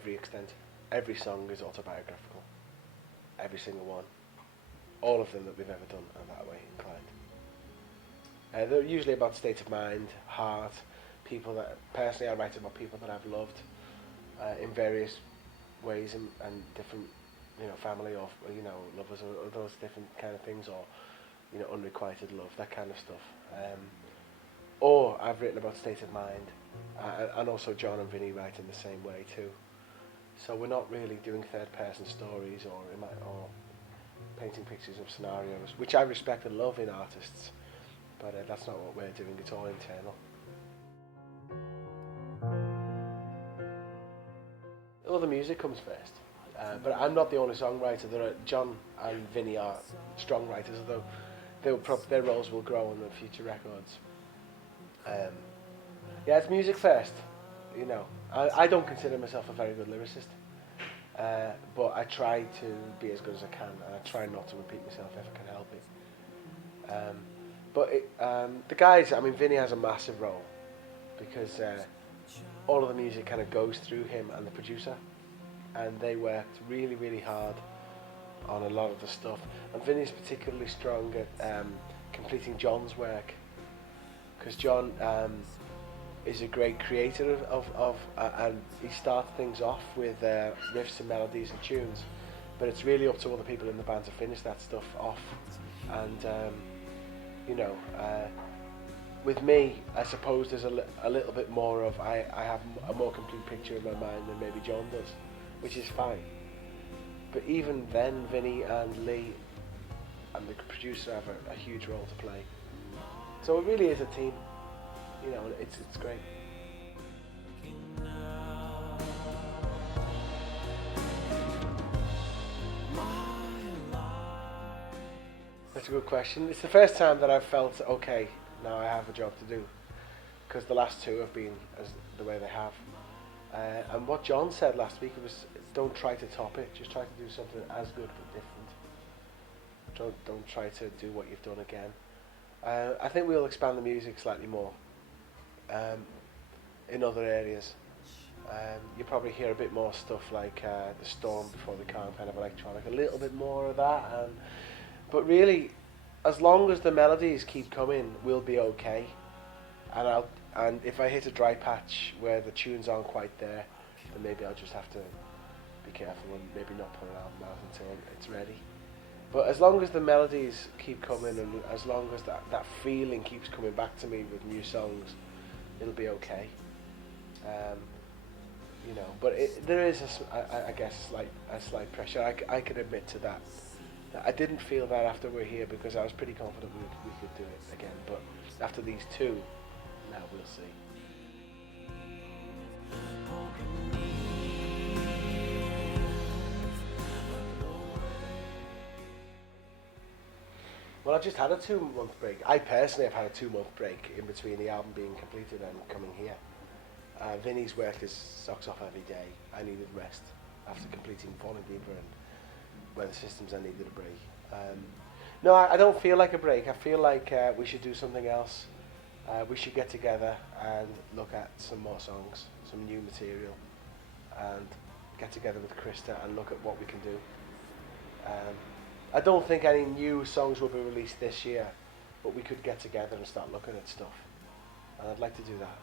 every extent. Every song is autobiographical. Every single one. All of them that we've ever done are that way inclined. They're usually about state of mind, heart, people that, personally I write about people that I've loved in various ways and different, family or, lovers or those different kind of things, or, unrequited love, that kind of stuff. Or I've written about state of mind, and also John and Vinny write in the same way too. So we're not really doing third person stories or painting pictures of scenarios, which I respect and love in artists, but that's not what we're doing, it's all internal. Well, the music comes first, but I'm not the only songwriter. John and Vinny are strong writers, although their roles will grow on the future records. It's music first. I don't consider myself a very good lyricist, but I try to be as good as I can, and I try not to repeat myself if I can help it. But the guys, Vinny has a massive role because all of the music kind of goes through him and the producer, and they worked really, really hard on a lot of the stuff. And Vinny's particularly strong at completing John's work, because John is a great creator and he starts things off with riffs and melodies and tunes, but it's really up to other people in the band to finish that stuff off. And with me, I suppose there's a little bit more of I have a more complete picture in my mind than maybe John does, which is fine. But even then, Vinny and Lee and the producer have a huge role to play. So it really is a team, it's great. That's a good question. It's the first time that I've felt, okay, now I have a job to do, because the last two have been as the way they have. And what John said last week was, don't try to top it, just try to do something as good but different. Don't try to do what you've done again. I think we'll expand the music slightly more in other areas. You'll probably hear a bit more stuff like The Storm Before the Calm, kind of electronic, a little bit more of that. But really, as long as the melodies keep coming, we'll be okay. And if I hit a dry patch where the tunes aren't quite there, then maybe I'll just have to be careful and maybe not put an album out until it's ready. But as long as the melodies keep coming, and as long as that feeling keeps coming back to me with new songs, it'll be okay. But there is I guess a slight pressure. I can admit to that. I didn't feel that after we're here, because I was pretty confident we could do it again. But after these two, now we'll see. Well, I've just had a 2-month break. I personally have had a 2-month break in between the album being completed and coming here. Vinny's worked his socks off every day. I needed rest after completing Falling Deeper and Weather Systems. I needed a break. No, I don't feel like a break. I feel like we should do something else. We should get together and look at some more songs, some new material, and get together with Krista and look at what we can do. I don't think any new songs will be released this year, but we could get together and start looking at stuff, and I'd like to do that.